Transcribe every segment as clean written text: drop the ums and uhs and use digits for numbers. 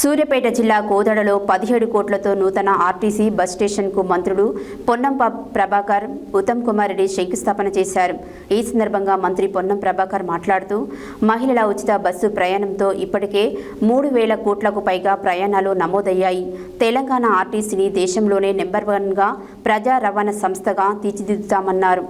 సూర్యాపేట జిల్లా కోదాడలో 17 కోట్లతో నూతన ఆర్టీసీ బస్ స్టేషన్కు మంత్రులు పొన్నం ప్రభాకర్, ఉత్తమ్ కుమార్ రెడ్డి శంకుస్థాపన చేశారు. ఈ సందర్భంగా మంత్రి పొన్నం ప్రభాకర్ మాట్లాడుతూ మహిళల ఉచిత బస్సు ప్రయాణంతో ఇప్పటికే 3,000 కోట్లకు పైగా ప్రయాణాలు నమోదయ్యాయి. తెలంగాణ ఆర్టీసీని దేశంలోనే నెంబర్ 1గా ప్రజా రవాణా సంస్థగా తీర్చిదిద్దుతామన్నారు.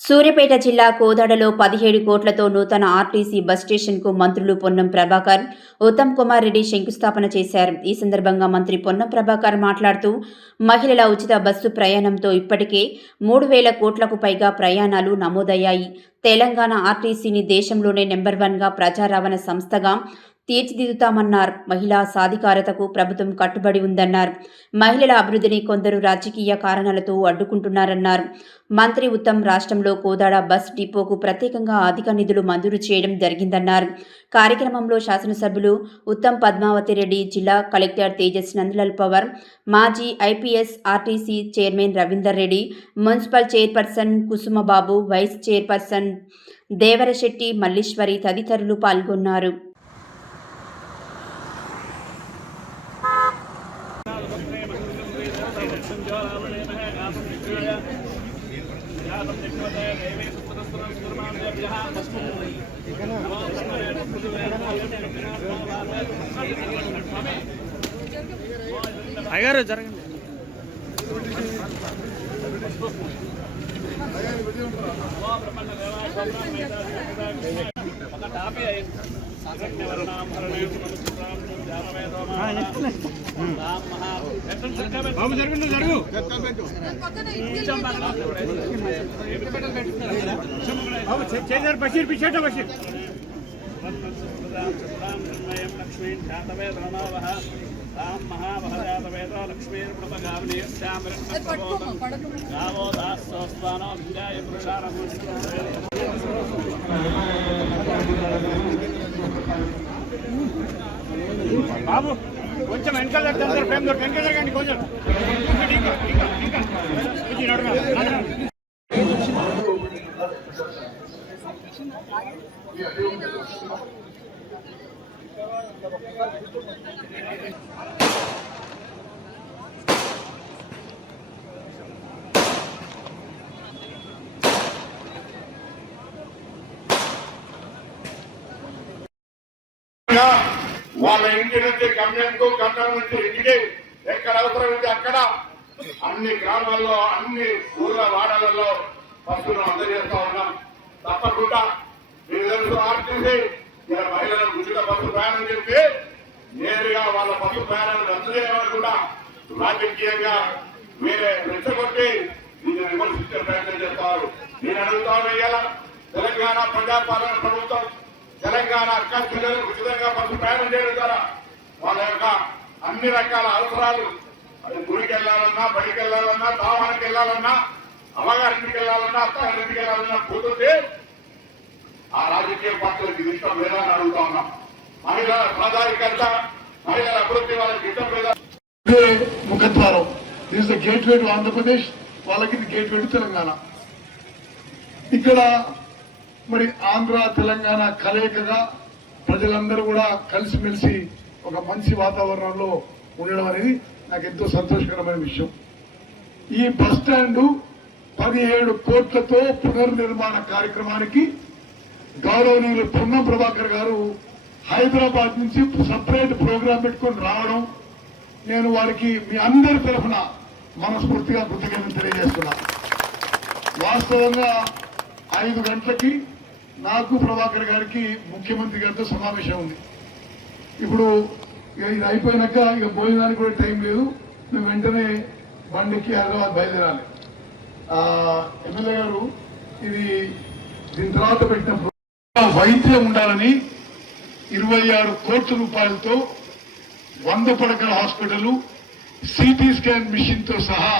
సూర్యాపేట జిల్లా కోదాడలో 17 కోట్లతో నూతన ఆర్టీసీ బస్ స్టేషన్కు మంత్రులు పొన్నం ప్రభాకర్, ఉత్తమ్ కుమార్ రెడ్డి శంకుస్థాపన చేశారు. ఈ సందర్భంగా మంత్రి పొన్నం ప్రభాకర్ మాట్లాడుతూ మహిళల ఉచిత బస్సు ప్రయాణంతో ఇప్పటికే 3,000 కోట్లకు పైగా ప్రయాణాలు నమోదయ్యాయి. తెలంగాణ ఆర్టీసీని దేశంలోనే నెంబర్ 1గా ప్రజా రవాణా సంస్థగా తీర్చిదిద్దుతామన్నారు. మహిళా సాధికారతకు ప్రభుత్వం కట్టుబడి ఉందన్నారు. మహిళల అభివృద్ధిని కొందరు రాజకీయ కారణాలతో అడ్డుకుంటున్నారన్నారు. మంత్రి ఉత్తమ్ రాష్ట్రంలో కోదాడ బస్ డిపోకు ప్రత్యేకంగా అధిక నిధులు మంజూరు చేయడం జరిగిందన్నారు. కార్యక్రమంలో శాసనసభ్యులు ఉత్తమ్ పద్మావతి రెడ్డి, జిల్లా కలెక్టర్ తేజస్ నందలాల్ పవార్, మాజీ IPS RTC chairman Ravinder Reddy, municipal chairperson Kusumababu, vice chairperson Devarasetti Malleswari తదితరులు పాల్గొన్నారు. అయ్యారు జరగండి. బాబు జరగండి, జరుగు. బాబు చేశారు. బషీర్ పిచ్చేట బషీర్. లక్ష్మీ రామ్ మహాభజాతవేద లక్ష్మీర్మగావోదాస్వానో విద్యాయ పురుషారం. బాబు కొంచెం వెనకాల ఫ్రేమ్ దొరికి వెనకాల జరగండి. కొంచెం వాళ్ళ ఇంటి నుంచి గమ్యంకు, గమ్యం నుంచి ఇంటికి ఎక్కడ అవసరమైతే అక్కడ అన్ని గ్రామాల్లో, అన్ని ఊర్ల వాడలలో బస్సులు అందజేస్తా ఉన్నాం. తప్పకుండా మీకు తెలుసు, ఆర్టీసీ మహిళలకు ఉచిత బస్సు ప్రయాణం చేస్తే నేరుగా వాళ్ళ బస్సు ప్రయాణాలను రద్దు చేయాలని కూడా రాజకీయంగా మీరే రెచ్చగొట్టి దీన్ని విమర్శించే ప్రయత్నం చేస్తారు. నేను అడుగుతాను, ఇవాళ తెలంగాణ ప్రజాపాలన ప్రభుత్వం తెలంగాణ అక్క పిల్లలకు ఉచితంగా బస్సు ప్రయాణం చేయడం ద్వారా వాళ్ళ యొక్క అన్ని రకాల అవసరాలు, అది గుడికి వెళ్ళాలన్నా, బడికి వెళ్ళాలన్నా, దావానికి వెళ్ళాలన్నా, అమ్మగారింటికి వెళ్ళాలన్నా, అత్తగారింటికి వెళ్ళాలన్నా పోతుంటే ఆ రాజకీయ పార్టీలకు ఇది ఇష్టం లేదా అని అడుగుతా ఉన్నాం. మహిళల సాధారికత, మహిళల అభివృద్ధి వాళ్ళకి ఇష్టం లేదా? ముఖద్వారం this the gateway to Andhra Pradesh, వాళ్ళకి గేట్వే టు తెలంగాణ. ఇక్కడ మరి ఆంధ్ర తెలంగాణ కలయికగా ప్రజలందరూ కూడా కలిసిమెలిసి ఒక మంచి వాతావరణంలో ఉండడం అనేది నాకు ఎంతో సంతోషకరమైన విషయం. ఈ బస్ స్టాండ్ 17 కోట్లతో పునర్నిర్మాణ కార్యక్రమానికి గౌరవనీయులు పొన్నం ప్రభాకర్ గారు హైదరాబాద్ నుంచి సపరేట్ ప్రోగ్రాం పెట్టుకుని రావడం, నేను వారికి మీ అందరి తరఫున మనస్ఫూర్తిగా కృతజ్ఞతలు తెలియజేస్తున్నా. వాస్తవంగా 5 గంటలకి నాకు ప్రభాకర్ గారికి ముఖ్యమంత్రి గారితో సమావేశం ఉంది. ఇప్పుడు ఇది అయిపోయినాక ఇక భోజనానికి కూడా టైం లేదు. మేము వెంటనే బండికి హైదరాబాద్ బయలుదేరాలి. ఎమ్మెల్యే గారు ఇది దీని తర్వాత పెట్టిన వైద్యం ఉండాలని 26 కోట్ల రూపాయలతో 100 పడకల హాస్పిటల్, సిటీ స్కాన్ మిషన్ తో సహా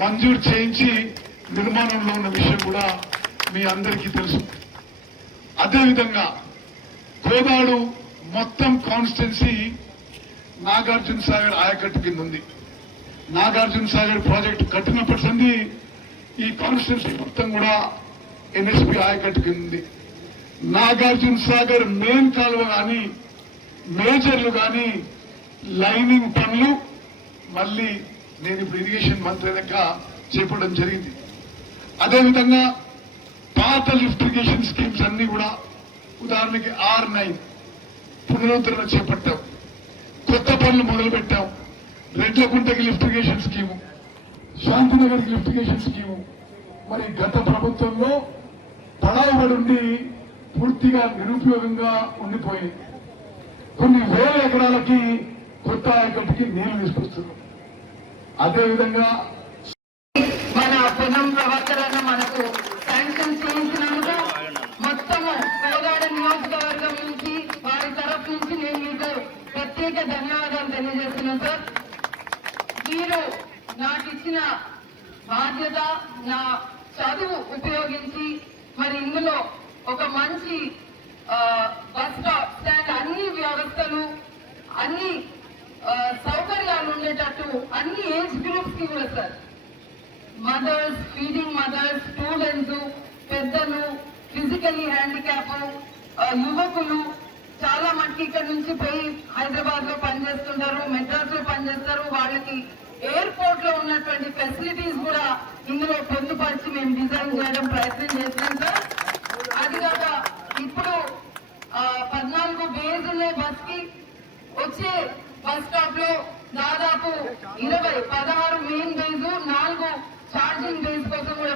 మంజూరు చేయించి నిర్మాణంలో ఉన్న విషయం కూడా మీ అందరికీ తెలుసు. అదేవిధంగా కోదాడు మొత్తం కాన్స్టిట్యున్సీ నాగార్జున సాగర్ ఆయకట్టు కింద ఉంది. నాగార్జున సాగర్ ప్రాజెక్టు కట్టినప్పటి సంది ఈ కాన్స్టిట్యున్సీ మొత్తం కూడా ఎన్ఎస్పీ ఆయకట్టు కింద ఉంది. నాగార్జున సాగర్ మెయిన్ కాలువ కానీ మేజర్లు కానీ లైనింగ్ పనులు మళ్ళీ నేను ఇప్పుడు ఇరిగేషన్ మంత్రి లెక్క చేపట్టడం జరిగింది. అదేవిధంగా పాత లిఫ్ట్ ఇరిగేషన్ స్కీమ్స్ అన్ని కూడా ఉదాహరణకి R9 పునరుద్ధరణ చేపట్టాం, కొత్త పనులు మొదలు పెట్టాం. రెడ్లకుంటకి లిఫ్ట్ ఇరిగేషన్ స్కీము, శాంతినగర్కి లిఫ్ట్ ఇరిగేషన్ స్కీము మరి గత ప్రభుత్వంలో పడావుబడి ఉండి పూర్తిగా నిరుపయోగంగా ఉండిపోయింది. కొన్ని వేల ఎకరాలకి కొత్త ఆయకట్టుకి నీళ్లు తీసుకొస్తున్నారు. అదేవిధంగా మన పొన్నం ప్రవర్తన మనకు శాంక్షన్ చేయించినందుకు మొత్తము కోదాడ నియోజకవర్గం నుంచి వారి తరఫు నుంచి నేను మీకు ప్రత్యేక ధన్యవాదాలు తెలియజేస్తున్నాను సార్. మీరు నాకు ఇచ్చిన బాధ్యత, నా చదువు ఉపయోగించి మరి ఇందులో ఒక మంచి బస్ స్టాండ్, అన్ని వ్యవస్థలు, అన్ని సౌకర్యాలు ఉండేటట్టు అన్ని ఏజ్ గ్రూప్స్ కి కూడా sir, mothers, feeding mothers, students, పెద్దలు, ఫిజికలీ హ్యాండిక్యాప్, యువకులు చాలా మటుకు ఇక్కడ నుంచి పోయి హైదరాబాద్ లో పనిచేస్తుంటారు, మెడ్రాస్ లో పనిచేస్తారు. వాళ్ళకి ఎయిర్పోర్ట్ లో ఉన్నటువంటి ఫెసిలిటీస్ కూడా ఇందులో పొందుపరిచి మేము డిజైన్ చేయడం ప్రయత్నం చేస్తున్నాం సార్. అది కాక ఇప్పుడు 14 బేస్ ఉన్న బస్ కి వచ్చే బస్ స్టాప్ లో దాదాపు 16 మెయిన్ బేస్, 4 ఛార్జింగ్ బేస్ కోసం కూడా